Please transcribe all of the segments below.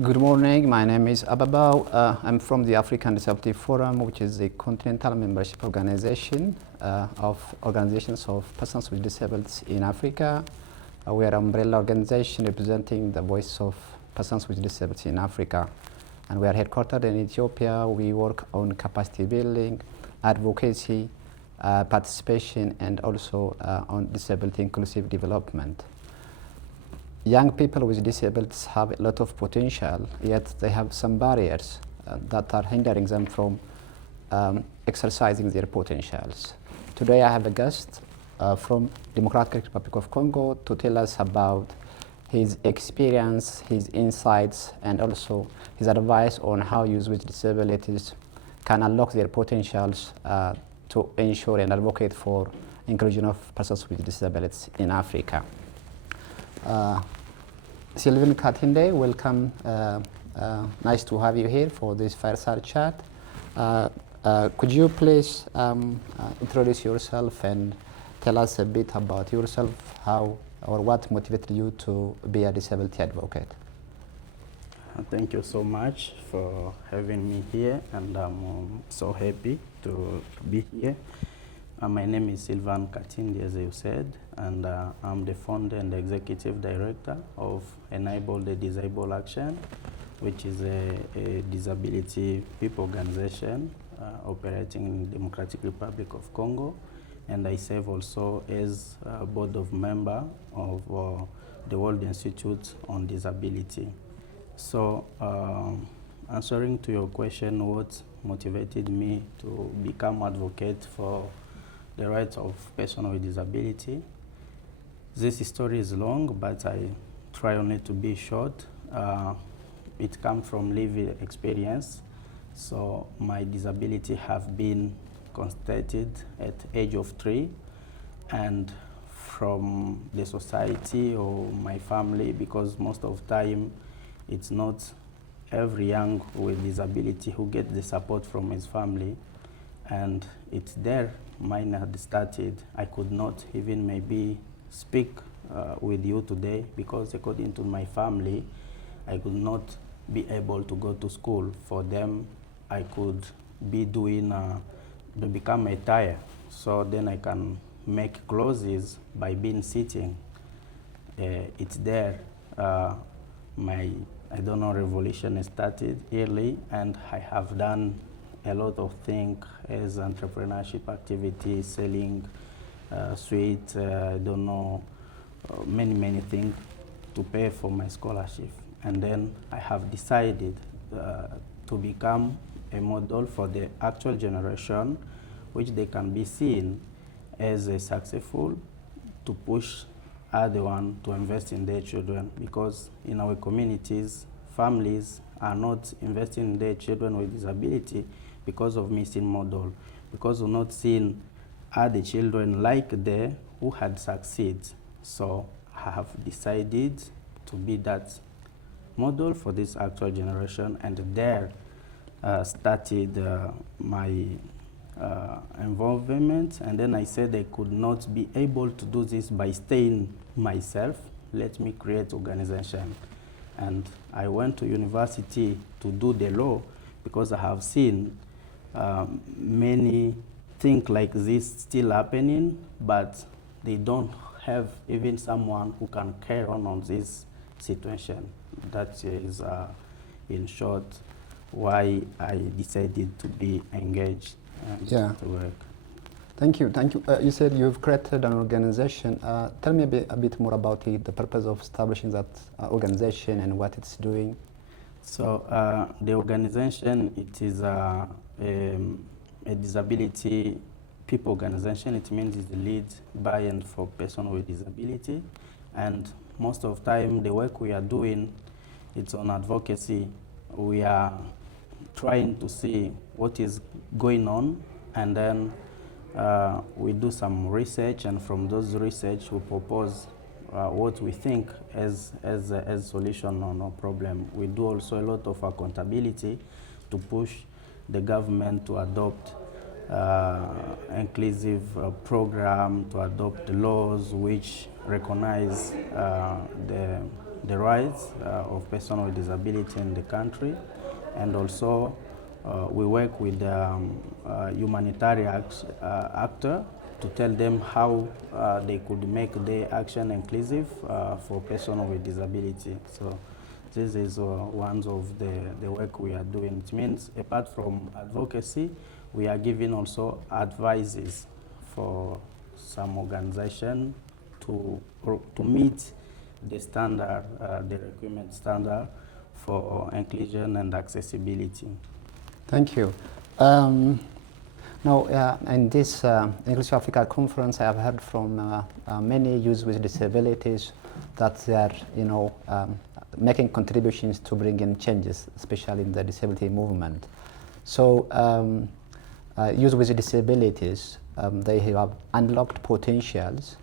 Good morning. My name is Abebaw. I'm from the African Disability Forum, which is a continental membership organization of organizations of persons with disabilities in Africa. We are an umbrella organization representing the voice of persons with disabilities in Africa. And we are headquartered in Ethiopia. We work on capacity building, advocacy, participation, and also on disability inclusive development. Young people with disabilities have a lot of potential, yet they have some barriers that are hindering them from exercising their potentials. Today I have a guest from Democratic Republic of Congo to tell us about his experience, his insights, and also his advice on how youth with disabilities can unlock their potentials to ensure and advocate for inclusion of persons with disabilities in Africa. Sylvain, Katindi, welcome. Nice to have you here for this Fireside chat. Could you please introduce yourself and tell us a bit about yourself, how or what motivated you to be a disability advocate? Thank you so much for having me here, and I'm so happy to be here. My name is Sylvain Katindi, as you said, and I'm the founder and executive director of Enable the Disabled Action, which is a disability people organization operating in the Democratic Republic of Congo. And I serve also as a board of member of the World Institute on Disability. So answering to your question, what motivated me to become advocate for the rights of persons with disability. This story is long, but I try only to be short. It comes from lived experience. So my disability have been constated at age of 3, and from the society or my family, because most of the time it's not every young with disability who gets the support from his family, and it's there mine had started. I could not even maybe speak with you today because according to my family, I could not be able to go to school. For them, I could be doing, to become a tire. So then I can make clothes by being sitting. It's there. I don't know, revolution started early, and I have done a lot of things as entrepreneurship activities, selling sweets, I don't know, many things to pay for my scholarship. And then I have decided to become a model for the actual generation, which they can be seen as a successful to push other one to invest in their children, because in our communities, families are not investing in their children with disability because of missing model, because we're not seeing other children like they who had succeeded. So I have decided to be that model for this actual generation, and there started my involvement. And then I said I could not be able to do this by staying myself. Let me create organization. And I went to university to do the law because I have seen many things like this still happening, but they don't have even someone who can carry on this situation. That is, in short, why I decided to be engaged and to work. Thank you. You said you've created an organization. Tell me a bit more about it, the purpose of establishing that organization and what it's doing. So the organization, it is a disability people organization. It means it's the lead by and for persons with disability. And most of the time, the work we are doing, it's on advocacy. We are trying to see what is going on, and then we do some research, and from those research, we propose what we think as solution or no problem. We do also a lot of accountability to push the government to adopt inclusive program, to adopt laws which recognize the the rights of persons with disability in the country, and also we work with humanitarian actor to tell them how they could make their action inclusive for persons with disability. So this is one of the work we are doing. It means apart from advocacy, we are giving also advices for some organization to meet the standard, the requirement standard for inclusion and accessibility. Thank you. Now, in this Inclusive Africa conference, I have heard from many youth with disabilities that they are, making contributions to bring in changes, especially in the disability movement. So, youth with disabilities, they have unlocked potentials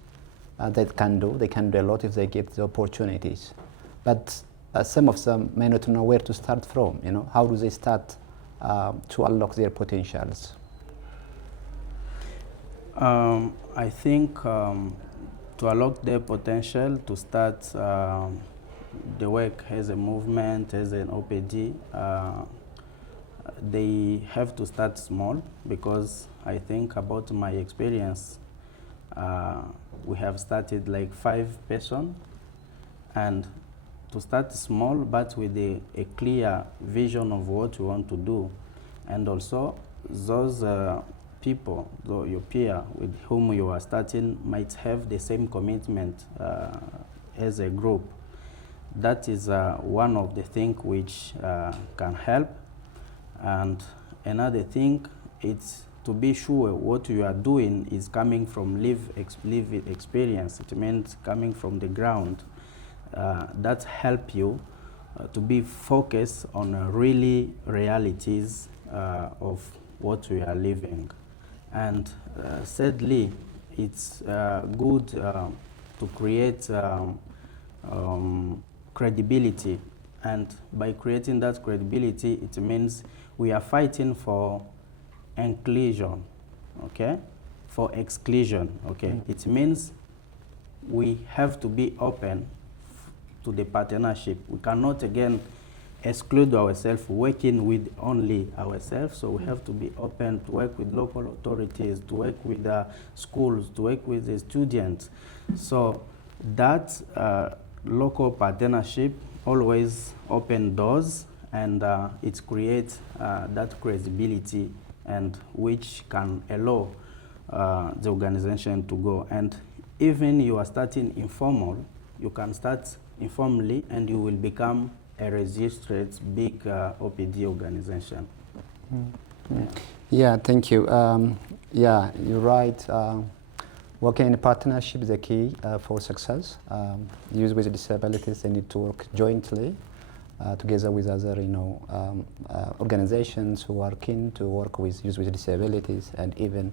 they can do a lot if they get the opportunities. But some of them may not know where to start from. How do they start to unlock their potentials? I think to unlock their potential, to start the work as a movement, as an OPD, they have to start small, because I think about my experience, we have started like 5 persons, and to start small but with a clear vision of what we want to do. And also those people, your peer with whom you are starting, might have the same commitment as a group. That is one of the things which can help. And another thing, it's to be sure what you are doing is coming from lived experience. It means coming from the ground. That help you to be focused on really realities of what we are living. And sadly, it's good to create credibility. And by creating that credibility, it means we are fighting for inclusion, okay? For exclusion, okay? Mm-hmm. It means we have to be open to the partnership. We cannot, again, exclude ourselves working with only ourselves, so we have to be open to work with local authorities, to work with the schools, to work with the students. So that local partnership always open doors, and it creates that credibility, and which can allow the organization to go. And even you are starting informal, you can start informally, and you will become a registered big OPD organization. Mm-hmm. Yeah, thank you. Yeah, you're right. Working in partnership is the key for success. Youth with disabilities, they need to work jointly together with other, organizations who are keen to work with youth with disabilities, and even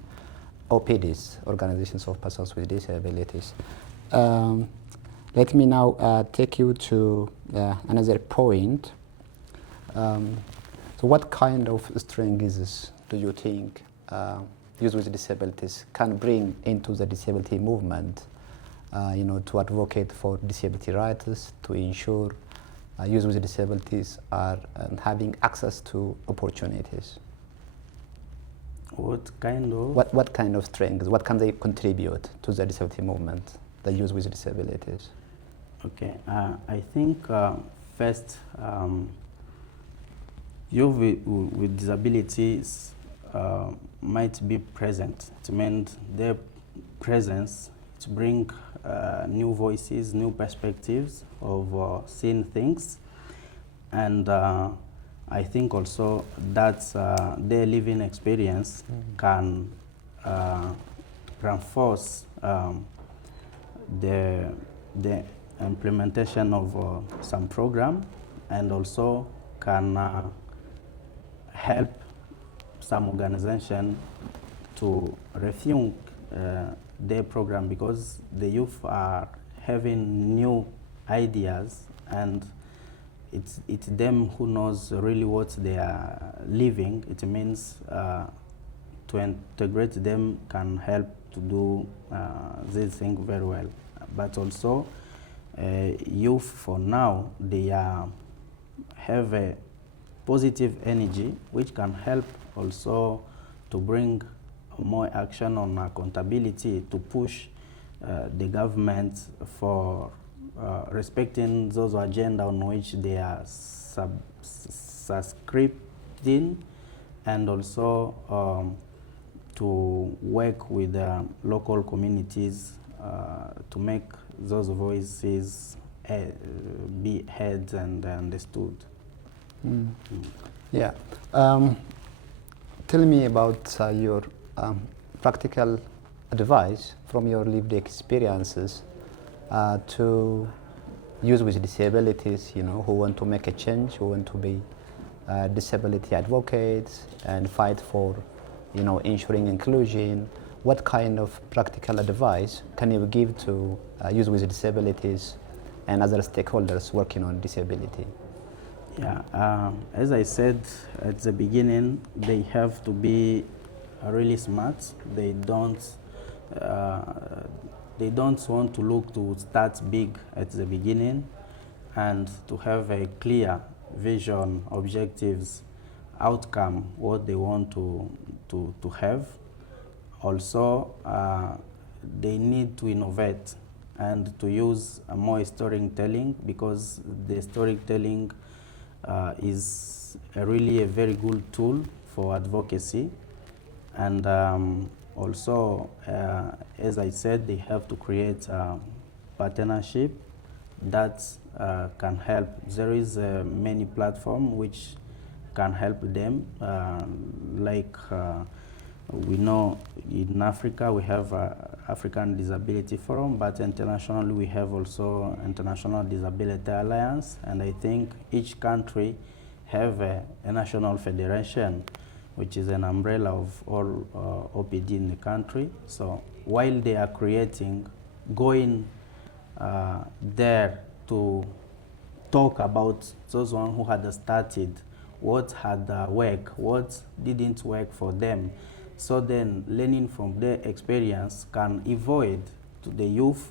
OPDs, organizations of persons with disabilities. Let me now take you to another point. So what kind of strengths do you think youth with disabilities can bring into the disability movement, to advocate for disability rights, to ensure youth with disabilities are having access to opportunities? What kind of? What kind of strengths, what can they contribute to the disability movement, the youth with disabilities? Okay, I think first, youth with disabilities might be present. It means their presence to bring new voices, new perspectives of seeing things. And I think also that their living experience can reinforce the implementation of some program, and also can help some organization to rethink their program, because the youth are having new ideas, and it's them who knows really what they are living. It means to integrate them can help to do this thing very well. But also youth for now, they have a positive energy which can help also to bring more action on accountability to push the government for respecting those agenda on which they are subscribing, and also to work with local communities to make those voices be heard and understood. Yeah. Tell me about your practical advice from your lived experiences to youth with disabilities, you know, who want to make a change, who want to be disability advocates and fight for, you know, ensuring inclusion. What kind of practical advice can you give to youth with disabilities and other stakeholders working on disability? Yeah, as I said at the beginning, they have to be really smart. They don't want to look to start big at the beginning, and to have a clear vision, objectives, outcome, what they want to have. Also, they need to innovate and to use more storytelling, because the storytelling is really a very good tool for advocacy. And also, as I said, they have to create a partnership that can help. There is many platforms which can help them, like we know in Africa we have African Disability Forum, but internationally we have also International Disability Alliance, and I think each country have a national federation, which is an umbrella of all OPD in the country. So while they are creating, going there to talk about those one who had started, what had worked, what didn't work for them. So then learning from their experience can avoid to the youth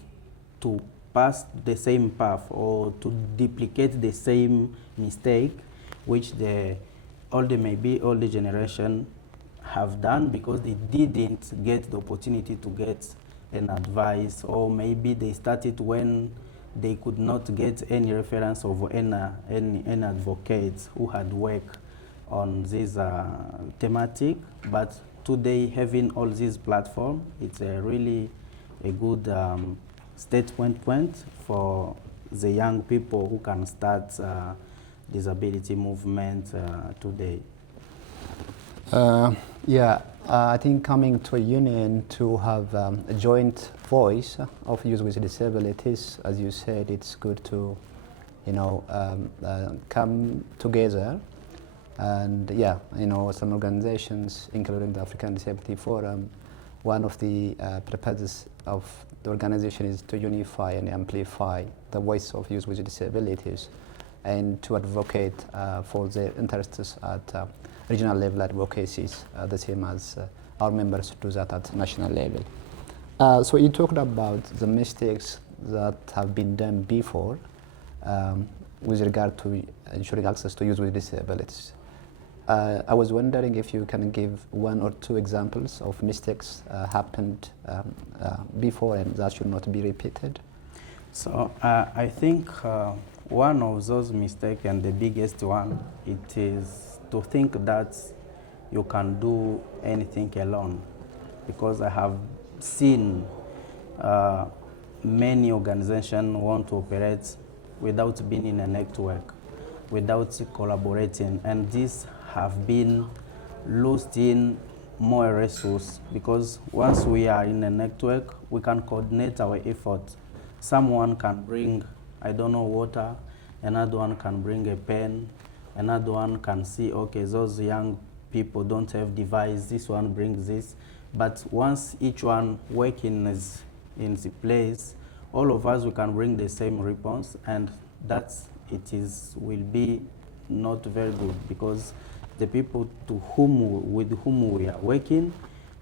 to pass the same path or to duplicate the same mistake which the older generation have done, because they didn't get the opportunity to get an advice, or maybe they started when they could not get any reference of any advocate who had worked on this thematic. But today, having all these platforms, it's really a good statement point for the young people who can start disability movement today. I think coming to a union to have a joint voice of youth with disabilities, as you said, it's good to, you know, come together. And yeah, you know, some organizations, including the African Disability Forum, one of the purposes of the organization is to unify and amplify the voice of youth with disabilities, and to advocate for their interests at regional level advocacies, the same as our members do that at national level. So you talked about the mistakes that have been done before with regard to ensuring access to youth with disabilities. I was wondering if you can give one or two examples of mistakes happened before and that should not be repeated. So I think one of those mistakes, and the biggest one, it is to think that you can do anything alone. Because I have seen many organizations want to operate without being in a network, without collaborating, and this have been lost in more resources, because once we are in a network, we can coordinate our efforts. Someone can bring, I don't know, water, another one can bring a pen, another one can see, okay, those young people don't have device, this one brings this. But once each one working in the place, all of us, we can bring the same response, and that will be not very good, because the people with whom we are working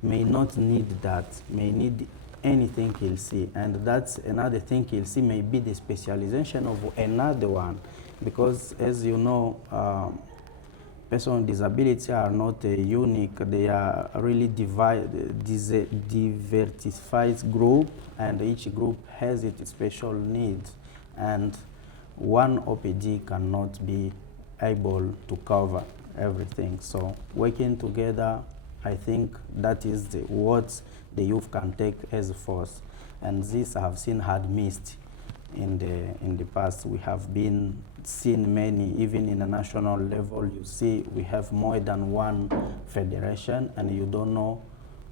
may not need that, may need anything he'll see, and that's another thing he'll see may be the specialization of another one, because as you know, persons with disability are not unique. They are really diversified group, and each group has its special needs, and one OPD cannot be able to cover everything. So working together, I think that is what the youth can take as a force, and this I have seen had missed in the past. We have been seen many, even in a national level. You see, we have more than one federation, and you don't know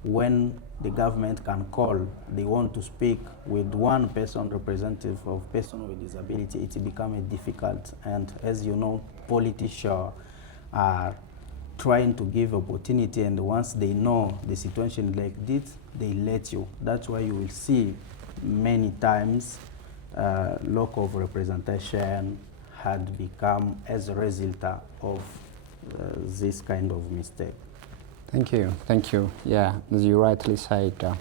when the government can call. They want to speak with one person, representative of person with disability. It becomes difficult, and as you know, politicians are trying to give opportunity, and once they know the situation like this, they let you. That's why you will see many times local representation had become as a result of this kind of mistake. Thank you. Thank you. Yeah, as you rightly said,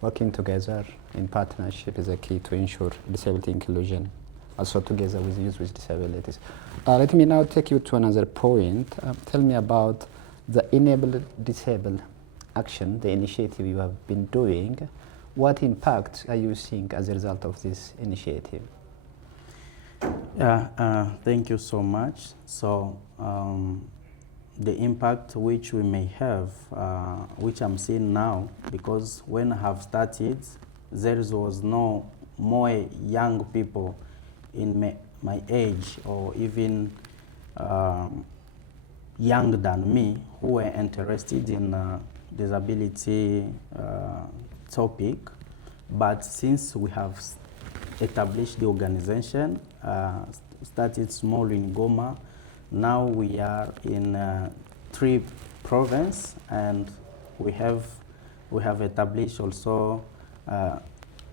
working together in partnership is a key to ensure disability inclusion, also together with youth with disabilities. Let me now take you to another point. Tell me about the Enable Disabled Action, the initiative you have been doing. What impact are you seeing as a result of this initiative? Thank you so much. So the impact which we may have, which I'm seeing now, because when I have started, there was no more young people in my age, or even younger than me, who were interested in disability topic. But since we have established the organization, started small in Goma, now we are in 3 provinces, and we have established also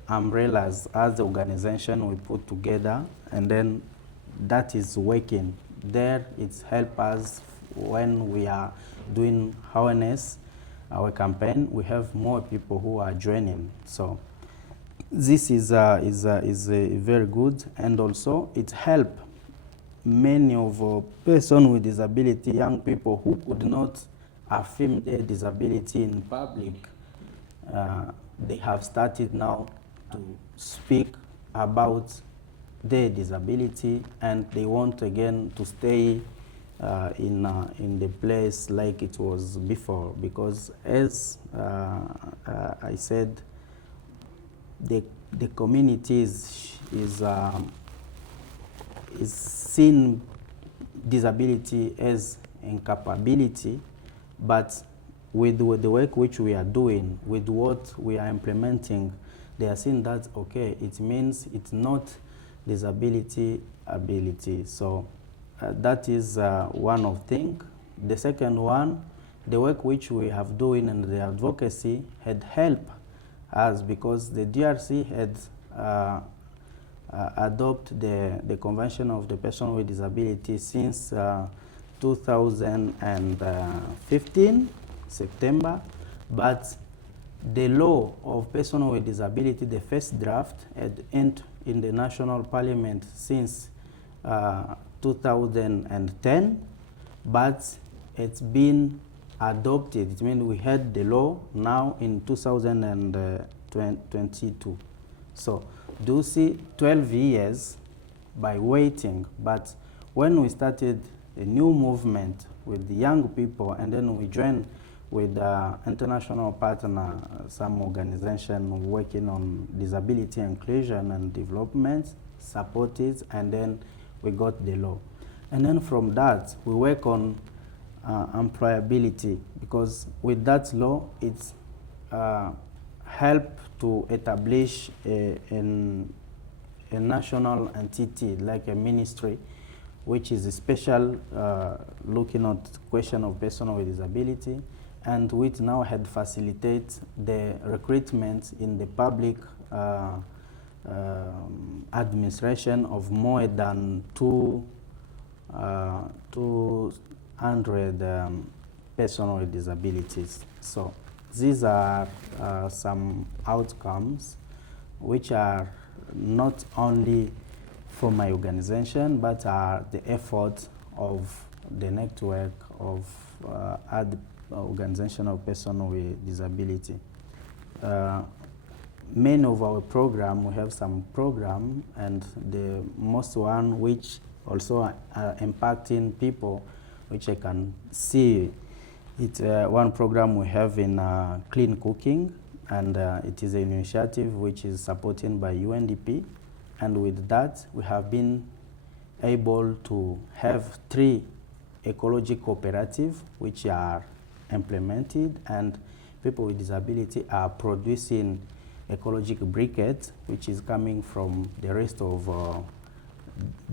umbrellas as the organization we put together, and then that is working. There it's help us when we are doing awareness, our campaign, we have more people who are joining. So this is very good, and also it help many of persons with disability, young people who could not affirm their disability in public. They have started now to speak about their disability, and they want again to stay in the place like it was before, because as I said, the community is seeing disability as incapability, but with the work which we are doing, with what we are implementing, they are seeing that, okay, it means it's not disability ability. So that is one of things. The second one, the work which we have doing in the advocacy had helped us, because the DRC had adopted the Convention of the Person with Disability since 2015, September, but the law of person with disability, the first draft, had entered in the National Parliament since 2010, but it's been adopted. It means we had the law now in 2022. So do you see 12 years by waiting? But when we started a new movement with the young people, and then we joined with international partner, some organization working on disability inclusion and development, supported, and then we got the law. And then from that, we work on employability, because with that law, it's help to establish a national entity, like a ministry, which is a special looking at question of person with disability, and which now had facilitate the recruitment in the public administration of more than 200 persons with disabilities. So these are some outcomes which are not only for my organization, but are the effort of the network of other organization of persons with disability. Many of our program, we have some program, and the most one which also are impacting people, which I can see. It's one program we have in clean cooking, and it is an initiative which is supported by UNDP. And with that, we have been able to have 3 ecology cooperatives which are implemented, and people with disability are producing ecological briquettes, which is coming from the rest of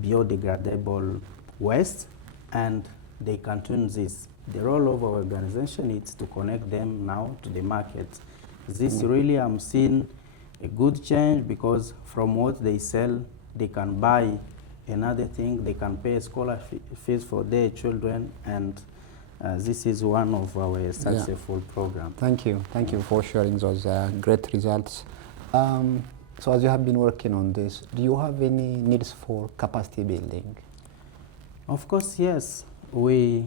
biodegradable waste, and they can turn this. The role of our organization is to connect them now to the market. This really, I'm seeing a good change, because from what they sell, they can buy another thing, they can pay scholar fees for their children, and this is one of our successful programs. Thank you for sharing those great results. So as you have been working on this, do you have any needs for capacity building? Of course, yes. We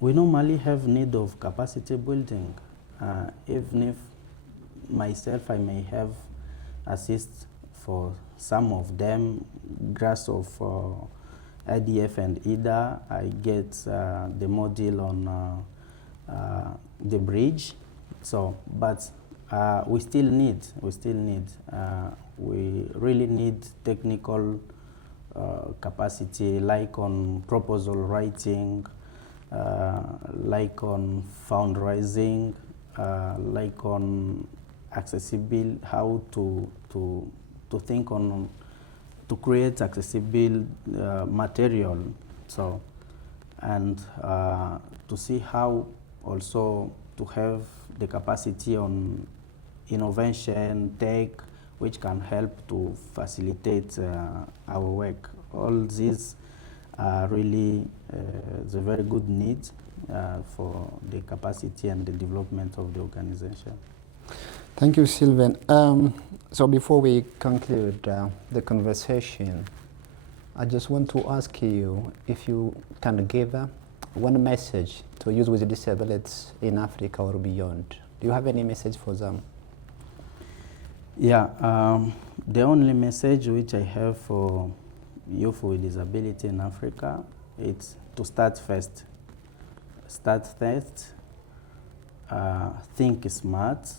normally have need of capacity building. Even if myself, I may have assist for some of them, grants of IDF and IDA. I get the module on the bridge. So, but we still need. We really need technical capacity, like on proposal writing, like on fundraising, like on accessible, how to think on to create accessible material. So, and to see how also to have the capacity on innovation, tech, which can help to facilitate our work. All these are really the very good need for the capacity and the development of the organization. Thank you, Sylvain. So before we conclude the conversation, I just want to ask you if you can give one message to youth with disabilities in Africa or beyond. Do you have any message for them? Yeah, the only message which I have for youth with disability in Africa is to start first. Start first, think smart,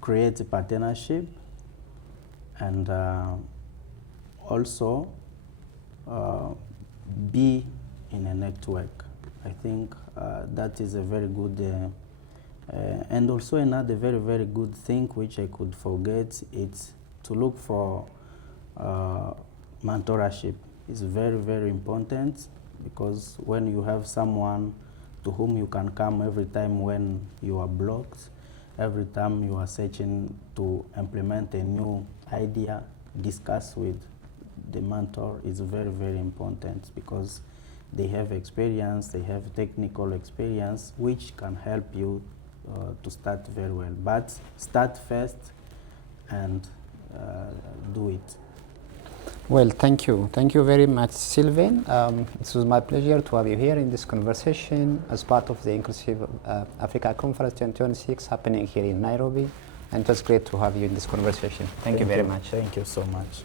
create a partnership, and also be in a network. I think that is a very good and also another very, very good thing which I could forget is to look for mentorship. It's very, very important, because when you have someone to whom you can come every time when you are blocked, every time you are searching to implement a new idea, discuss with the mentor is very, very important, because they have experience, they have technical experience, which can help you to start very well. But start first and do it. Well, thank you. Thank you very much, Sylvain. It was my pleasure to have you here in this conversation as part of the Inclusive Africa Conference 2026 happening here in Nairobi. And it was great to have you in this conversation. Thank you very much. Thank you so much.